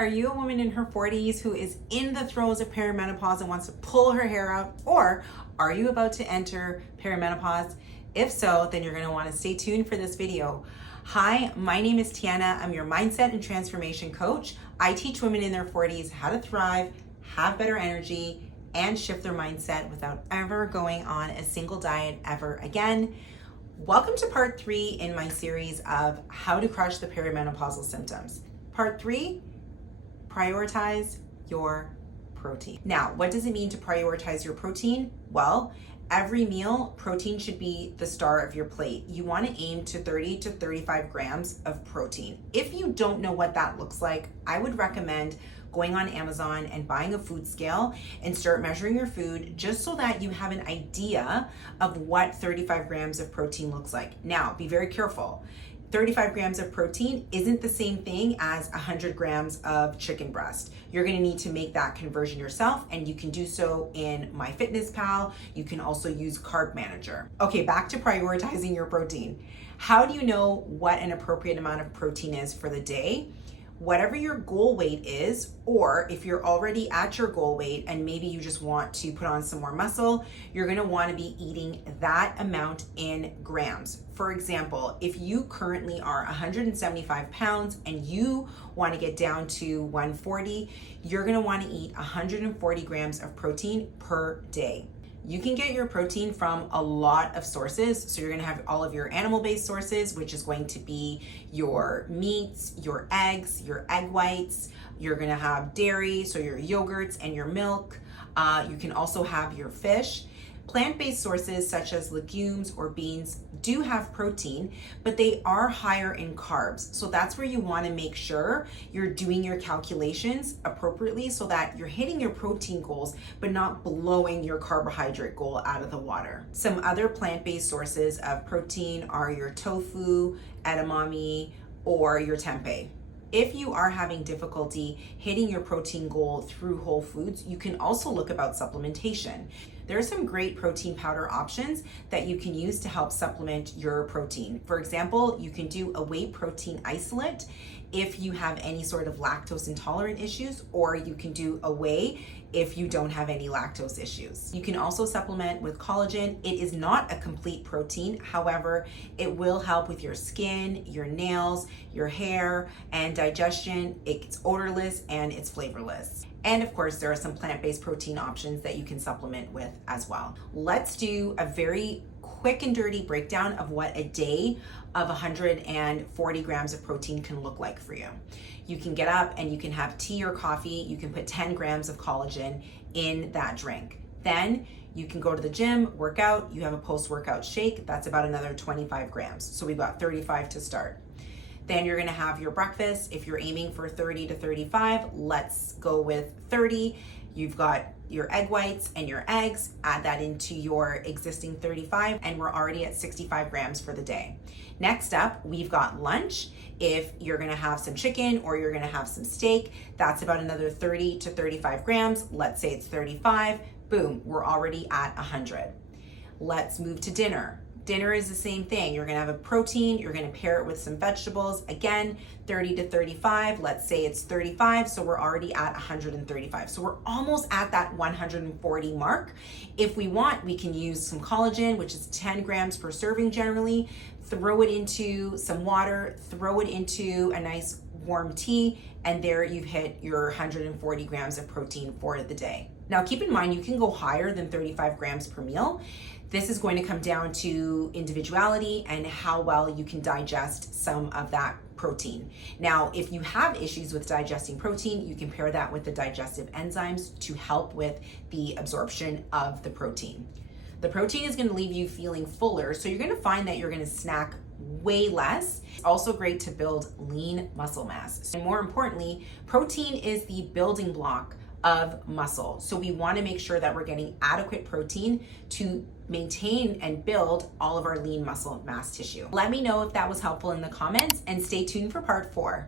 Are you a woman in her 40s who is in the throes of perimenopause and wants to pull her hair out? Or are you about to enter perimenopause? If so, then you're gonna wanna stay tuned for this video. Hi, my name is Tiana. I'm your mindset and transformation coach. I teach women in their 40s how to thrive, have better energy, and shift their mindset without ever going on a single diet ever again. Welcome to part 3 in my series of how to crush the perimenopausal symptoms. Part 3, prioritize your protein. Now, what does it mean to prioritize your protein? Well, every meal, protein should be the star of your plate. You want to aim to 30 to 35 grams of protein. If you don't know what that looks like, I would recommend going on Amazon and buying a food scale and start measuring your food just so that you have an idea of what 35 grams of protein looks like. Now, be very careful. 35 grams of protein isn't the same thing as 100 grams of chicken breast. You're gonna need to make that conversion yourself, and you can do so in MyFitnessPal. You can also use Carb Manager. Okay, back to prioritizing your protein. How do you know what an appropriate amount of protein is for the day? Whatever your goal weight is, or if you're already at your goal weight and maybe you just want to put on some more muscle, you're gonna wanna be eating that amount in grams. For example, if you currently are 175 pounds and you wanna get down to 140, you're gonna wanna eat 140 grams of protein per day. You can get your protein from a lot of sources. So you're gonna have all of your animal-based sources, which is going to be your meats, your eggs, your egg whites. You're gonna have dairy, so your yogurts and your milk. You can also have your fish. Plant-based sources such as legumes or beans do have protein, but they are higher in carbs. So that's where you want to make sure you're doing your calculations appropriately so that you're hitting your protein goals, but not blowing your carbohydrate goal out of the water. Some other plant-based sources of protein are your tofu, edamame, or your tempeh. If you are having difficulty hitting your protein goal through whole foods, you can also look about supplementation. There are some great protein powder options that you can use to help supplement your protein. For example, you can do a whey protein isolate if you have any sort of lactose intolerant issues, or you can do a whey if you don't have any lactose issues. You can also supplement with collagen. It is not a complete protein. However, it will help with your skin, your nails, your hair, and digestion. It's odorless and it's flavorless. And of course, there are some plant-based protein options that you can supplement with as well. Let's do a very quick and dirty breakdown of what a day of 140 grams of protein can look like for you. You can get up and you can have tea or coffee. You can put 10 grams of collagen in that drink. Then you can go to the gym, work out, you have a post-workout shake. That's about another 25 grams. So we've got 35 to start. Then you're gonna have your breakfast. If you're aiming for 30 to 35, let's go with 30. You've got your egg whites and your eggs, add that into your existing 35, and we're already at 65 grams for the day. Next up, we've got lunch. If you're gonna have some chicken or you're gonna have some steak, that's about another 30 to 35 grams. Let's say it's 35, boom, we're already at 100. Let's move to dinner. Dinner is the same thing. You're gonna have a protein, you're gonna pair it with some vegetables. Again, 30 to 35, let's say it's 35, so we're already at 135. So we're almost at that 140 mark. If we want, we can use some collagen, which is 10 grams per serving generally, throw it into some water, throw it into a nice warm tea, and there you've hit your 140 grams of protein for the day. Now keep in mind, you can go higher than 35 grams per meal. This is going to come down to individuality and how well you can digest some of that protein. Now, if you have issues with digesting protein, you can pair that with the digestive enzymes to help with the absorption of the protein. The protein is gonna leave you feeling fuller, so you're gonna find that you're gonna snack way less. It's also great to build lean muscle mass. And more importantly, protein is the building block of muscle. So we want to make sure that we're getting adequate protein to maintain and build all of our lean muscle mass tissue. Let me know if that was helpful in the comments and stay tuned for part 4.